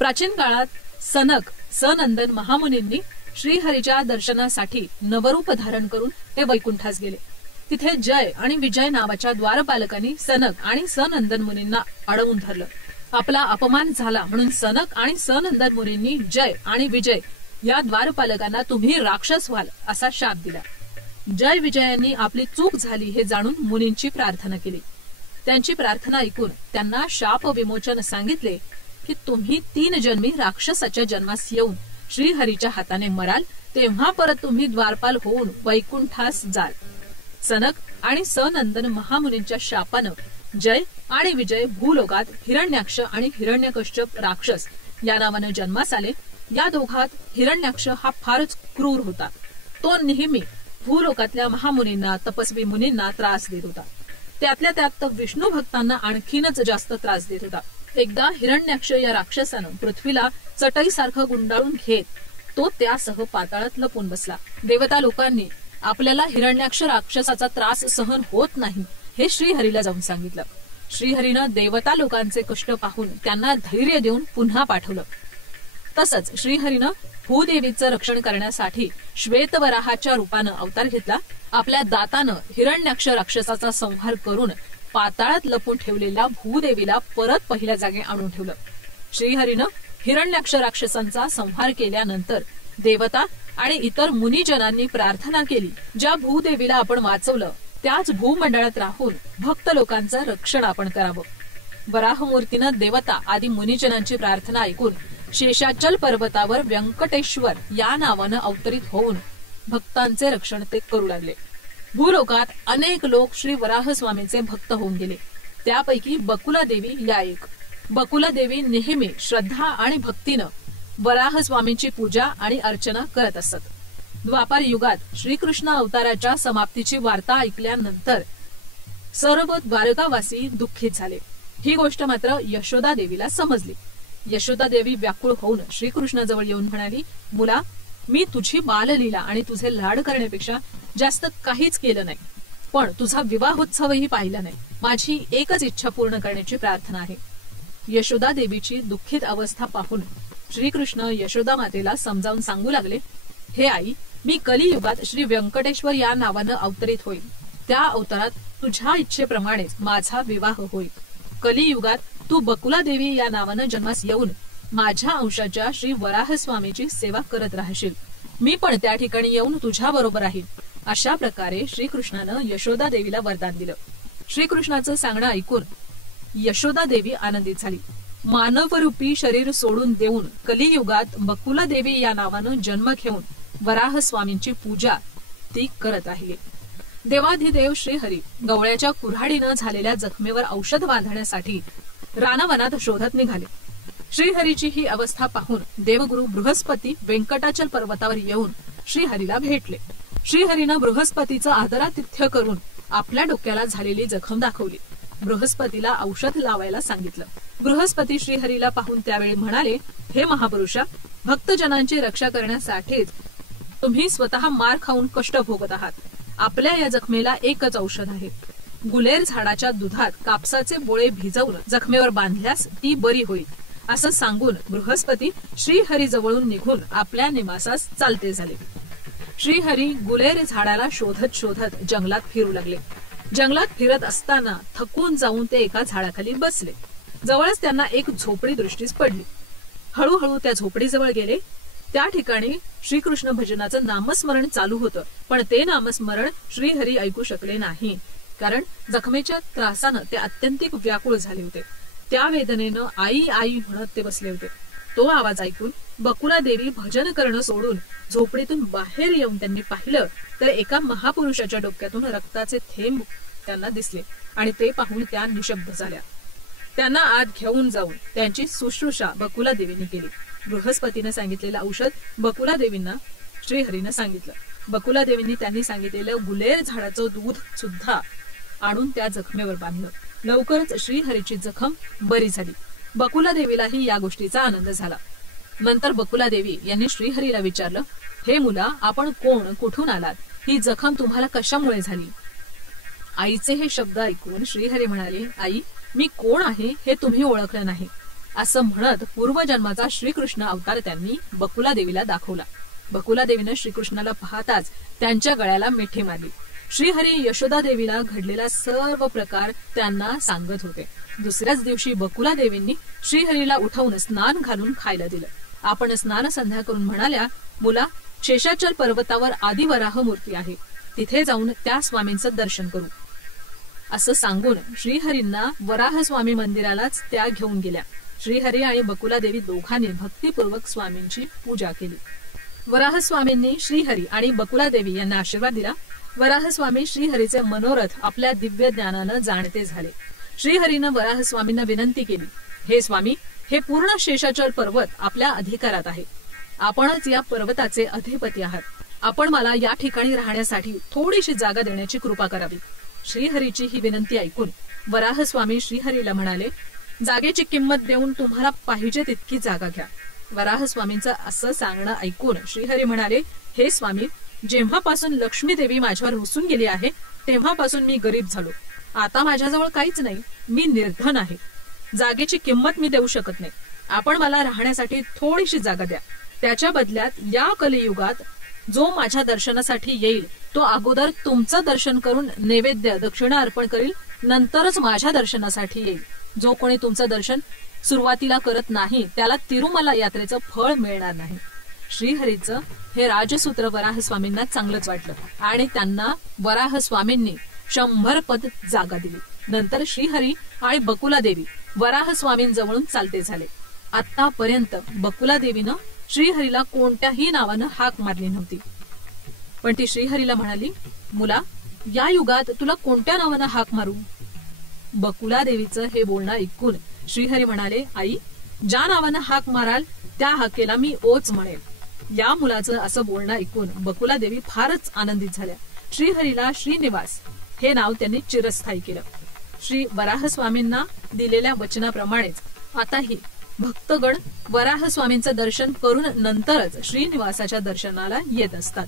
प्राचीन काळात सनक सनंदन महामुनींनी श्रीहरीच्या दर्शनासाठी नवरूप धारण करून ते वैकुंठास गेले. तिथे जय आणि विजय नावाच्या द्वारपालकांनी सनक आणि सनंदन मुनींना अडवून धरलं. आपला अपमान झाला म्हणून सनक आणि सनंदन मुनींनी जय आणि विजय या द्वारपालकांना तुम्ही राक्षस व्हाल असा शाप दिला. जय विजयांनी आपली चूक झाली हे जाणून मुनींची प्रार्थना केली. त्यांची प्रार्थना ऐकून त्यांना शाप विमोचन सांगितले की तुम्ही 3 जन्मी राक्षसाच्या जन्मास येऊन श्रीहरीच्या हाताने मराल, तेव्हा परत तुम्ही द्वारपाल होऊन वैकुंठास जाल. सनक आणि सनंदन महामुनींच्या शापानं जय आणि विजय भूलोकात हिरण्याक्ष आणि हिरण्यकश्यप राक्षस या नावानं जन्मास आले. या दोघात हिरण्याक्ष हा फारच क्रूर होता. तो नेहमी भूलोकातल्या महामुनींना तपस्वी मुनींना त्रास देत होता. त्यातल्या त्यात विष्णू भक्तांना आणखीनच जास्त त्रास देत होता. एकदा हिरण्याक्ष या राक्षसानं पृथ्वीला चटईसारखं गुंडाळून घेत तो त्यासह पाताळात लपून बसला. देवता लोकांनी आपल्याला हिरण्याक्ष राक्षसाचा त्रास सहन होत नाही हे श्रीहरीला जाऊन सांगितलं. श्रीहरीनं देवता लोकांचे कष्ट पाहून त्यांना धैर्य देऊन पुन्हा पाठवलं. तसंच श्रीहरीनं भूदेवीचं रक्षण करण्यासाठी श्वेतवराहाच्या रूपानं अवतार घेतला. आपल्या दातानं हिरण्याक्ष राक्षसाचा संहार करून पाताळात लपून ठेवलेल्या भूदेवीला परत पहिल्या जागी आणून ठेवलं. श्रीहरीनं हिरण्याक्ष राक्षसांचा संहार केल्यानंतर देवता आणि इतर मुनिजनांनी प्रार्थना केली, ज्या भूदेवीला आपण वाचवलं त्याच भूमंडळात राहून भक्त लोकांचं रक्षण आपण करावं. वराहमूर्तीनं देवता आदी मुनिजनांची प्रार्थना ऐकून शेषाचल पर्वतावर व्यंकटेश्वर या नावानं अवतरित होऊन भक्तांचे रक्षण ते करू लागले. भूलोकात अनेक लोक श्री वराह स्वामींचे भक्त होऊन गेले. त्यापैकी बकुला देवी या एक. बकुला देवी नेहमी श्रद्धा आणि भक्तीनं वराह स्वामींची पूजा आणि अर्चना करत असत. द्वापार युगात श्रीकृष्ण अवताराच्या समाप्तीची वार्ता ऐकल्यानंतर सर्व द्वारकावासी दुःखित झाले. ही गोष्ट मात्र यशोदा देवीला समजली. यशोदा देवी व्याकुळ होऊन श्रीकृष्णाजवळ येऊन म्हणाली, मुला, मी तुझी बाललीला आणि तुझे लाड करण्यापेक्षा जास्त काहीच केलं नाही, पण तुझा विवाहोत्सवही पाहिला नाही. माझी एकच इच्छा पूर्ण करण्याची प्रार्थना आहे. यशोदा देवीची दुःखित अवस्था पाहून श्रीकृष्ण यशोदा मातेला समजावून सांगू लागले, हे आई, मी कलियुगात श्री व्यंकटेश्वर या नावानं अवतरित होईल. त्या अवतारात तुझ्या इच्छेप्रमाणेच माझा विवाह होईल. कलियुगात तू बकुला देवी या नावानं जन्मास येऊन माझ्या अंशाच्या श्री वराह स्वामीची सेवा करत राहशील. मी पण त्या ठिकाणी येऊन तुझ्या बरोबर राहील. अशा प्रकारे श्रीकृष्णानं यशोदा देवीला वरदान दिलं. श्रीकृष्णाचं सांगणं ऐकून यशोदा देवी आनंदित झाली. मानवरूपी शरीर सोडून देऊन कलियुगात बकुला देवी या नावानं जन्म घेऊन वराह स्वामींची पूजा ती करत राहिली. देवाधिदेव श्रीहरी गवळ्याच्या कुऱ्हाडीनं झालेल्या जखमेवर औषध बांधण्यासाठी रानावनात शोधत निघाले. श्रीहरीची ही अवस्था पाहून देवगुरु बृहस्पती व्यंकटाचल पर्वतावर येऊन श्रीहरीला भेटले. श्रीहरीनं बृहस्पतीचं आदरातिथ्य करून आपल्या डोक्याला झालेली जखम दाखवली. बृहस्पतीला औषध लावायला सांगितलं. बृहस्पती श्रीहरीला पाहून त्यावेळी म्हणाले, हे महापुरुषा, भक्तजनांची रक्षा करण्यासाठीच तुम्ही स्वतः मार खाऊन कष्ट भोगत आहात. आपल्या या जखमेला एकच औषध आहे. गुलेर झाडाच्या दुधात कापसाचे बोळे भिजवून जखमेवर बांधल्यास ती बरी होईल, असं सांगून बृहस्पती श्रीहरी जवळून निघून आपल्या निवासास चालते झाले. श्रीहरी गुलेर झाडाला शोधत शोधत जंगलात फिरू लागले. जंगलात फिरत असताना थकून जाऊन ते एका झाडाखाली बसले. जवळच त्यांना एक झोपडी दृष्टीस पडली. हळूहळू त्या झोपडीजवळ गेले. त्या ठिकाणी श्रीकृष्ण भजनाचं नामस्मरण चालू होतं, पण ते नामस्मरण श्रीहरी ऐकू शकले नाही, कारण जखमेच्या त्रासानं ते अत्यंतिक व्याकुळ झाले होते. त्या वेदनेनं आई आई म्हणत ते बसले होते. तो आवाज ऐकून बकुला देवी भजन करणं सोडून झोपडीतून बाहेर येऊन त्यांनी पाहिलं तर एका महापुरुषाच्या डोक्यातून रक्ताचे थेंब त्यांना दिसले आणि ते पाहून त्या निशब्द झाल्या. त्यांना आत घेऊन जाऊन त्यांची शुश्रूषा बकुला देवीने केली. बृहस्पतीने सांगितलेलं औषध बकुला देवींना श्रीहरीनं सांगितलं. बकुला देवींनी त्यांनी सांगितलेलं गुलेर झाडाचं दूध सुद्धा आणून त्या जखमेवर बांधलं. लवकरच श्रीहरीची जखम बरी झाली. बकुला देवीलाही या गोष्टीचा आनंद झाला. नंतर बकुला देवी यांनी श्रीहरीला विचारलं, हे मुला, आपण कोण, कुठून आलात? ही जखम तुम्हाला कशामुळे झाली? आईचे हे शब्द ऐकून श्रीहरी म्हणाले, आई, मी कोण आहे हे तुम्ही ओळखलं नाही. असं म्हणत पूर्वजन्माचा श्रीकृष्ण अवतार त्यांनी बकुला देवीला दाखवला. बकुला देवीने श्रीकृष्णाला पाहताच त्यांच्या गळ्याला मिठी मारली. श्रीहरी यशोदा देवीला घडलेला सर्व प्रकार त्यांना सांगत होते. दुसऱ्याच दिवशी बकुला देवींनी श्रीहरीला उठवून स्नान घालून खायला दिलं. आपण स्नान संध्या करून म्हणाल्या, मुला, शेषाचल पर्वतावर आदिवराह मूर्ती आहे, तिथे जाऊन त्या स्वामींचं दर्शन करू. असं सांगून श्रीहरींना वराह स्वामी मंदिरालाच त्या घेऊन गेल्या. श्रीहरी आणि बकुला देवी दोघांनी भक्तिपूर्वक स्वामींची पूजा केली. वराह स्वामींनी श्रीहरी आणि बकुला देवी यांना आशीर्वाद दिला. वराह स्वामी श्रीहरीचे मनोरथ आपल्या दिव्य ज्ञानानं जाणते झाले. श्रीहरीनं वराह स्वामींना विनंती केली, हे स्वामी, हे पूर्ण शेषाचल पर्वत आपल्या अधिकारात आहे. आपणच या पर्वताचे अधिपती आहात. आपण मला या ठिकाणी राहण्यासाठी थोडीशी जागा देण्याची कृपा करावी. श्रीहरीची ही विनंती ऐकून वराह स्वामी श्रीहरीला म्हणाले, जागेची किंमत देऊन तुम्हाला पाहिजे तितकी जागा घ्या. वराह स्वामींचं असं सांगणं ऐकून श्रीहरी म्हणाले, हे स्वामी, जेव्हापासून लक्ष्मी देवी माझ्यावर रुसून गेली आहे तेव्हापासून मी गरीब झालो. आता माझ्याजवळ काहीच नाही. मी निर्धन आहे. जागेची किंमत मी देऊ शकत नाही. आपण मला राहण्यासाठी थोडीशी जागा द्या. त्याच्या बदल्यात या कलियुगात जो माझ्या दर्शनासाठी येईल तो अगोदर तुमचं दर्शन करून नैवेद्य दक्षिणा अर्पण करील, नंतरच माझ्या दर्शनासाठी येईल. जो कोणी तुमचं दर्शन सुरुवातीला करत नाही त्याला तिरुमला यात्रेचं फळ मिळणार नाही. श्रीहरीचं हे राजसूत्र वराह स्वामींना चांगलंच वाटलं आणि त्यांना वराह स्वामींनी 100 पद जागा दिली. नंतर श्रीहरी आणि बकुला देवी वराह स्वामींजवळून चालते झाले. आतापर्यंत बकुला देवीनं श्रीहरीला कोणत्याही नावानं हाक मारली नव्हती. पण ती श्रीहरीला म्हणाली, मुला, या युगात तुला कोणत्या नावानं हाक मारू? बकुला देवीचं हे बोलणं ऐकून श्रीहरी म्हणाले, आई, ज्या नावानं हाक माराल त्या हाकेला मी ओच म्हणेल. या मुलाचं असं बोलणं ऐकून बकुला देवी फारच आनंदित झाल्या. श्रीहरीला श्रीनिवास हे नाव त्यांनी चिरस्थायी केलं. श्री वराह स्वामींना दिलेल्या वचनाप्रमाणेच आताही भक्तगण वराह स्वामींचं दर्शन करून नंतरच श्रीनिवासाच्या दर्शनाला येत असतात.